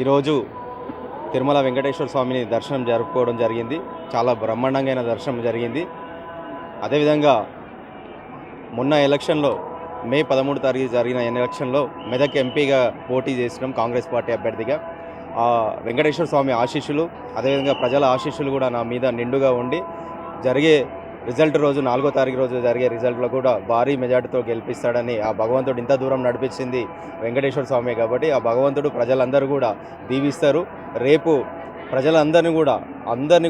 ఈరోజు తిరుమల వెంకటేశ్వర స్వామిని దర్శనం జరుపుకోవడం జరిగింది. చాలా బ్రహ్మాండంగా దర్శనం జరిగింది. అదేవిధంగా మొన్న ఎలక్షన్‌లో మే 13 తారీఖు జరిగిన ఎలక్షన్‌లో మెదక్ ఎంపీగా పోటీ చేసినాం కాంగ్రెస్ పార్టీ అభ్యర్థిగా. వెంకటేశ్వర స్వామి ఆశీస్సులు, అదేవిధంగా ప్రజల ఆశీస్సులు కూడా నా మీద నిండుగా ఉండి జరిగే రిజల్ట్ రోజు 4వ తారీఖు రోజు జరిగే రిజల్ట్‌లో కూడా భారీ మెజార్టీతో గెలిపిస్తాడని ఆ భగవంతుడు ఇంత దూరం నడిపించింది వెంకటేశ్వర స్వామి కాబట్టి ఆ భగవంతుడు ప్రజలందరూ కూడా దీవిస్తారు. రేపు ప్రజలందరినీ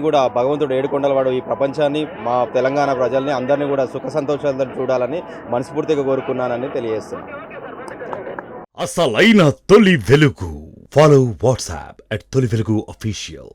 కూడా భగవంతుడు ఏడుకొండలవాడు ఈ ప్రపంచాన్ని, మా తెలంగాణ ప్రజల్ని అందరినీ కూడా సుఖ సంతోషాలతో చూడాలని మనస్ఫూర్తిగా కోరుకున్నానని తెలియజేస్తున్నాను. అసలైన తొలి వెలుగు. ఫాలో వాట్సాప్ @తొలి వెలుగు official.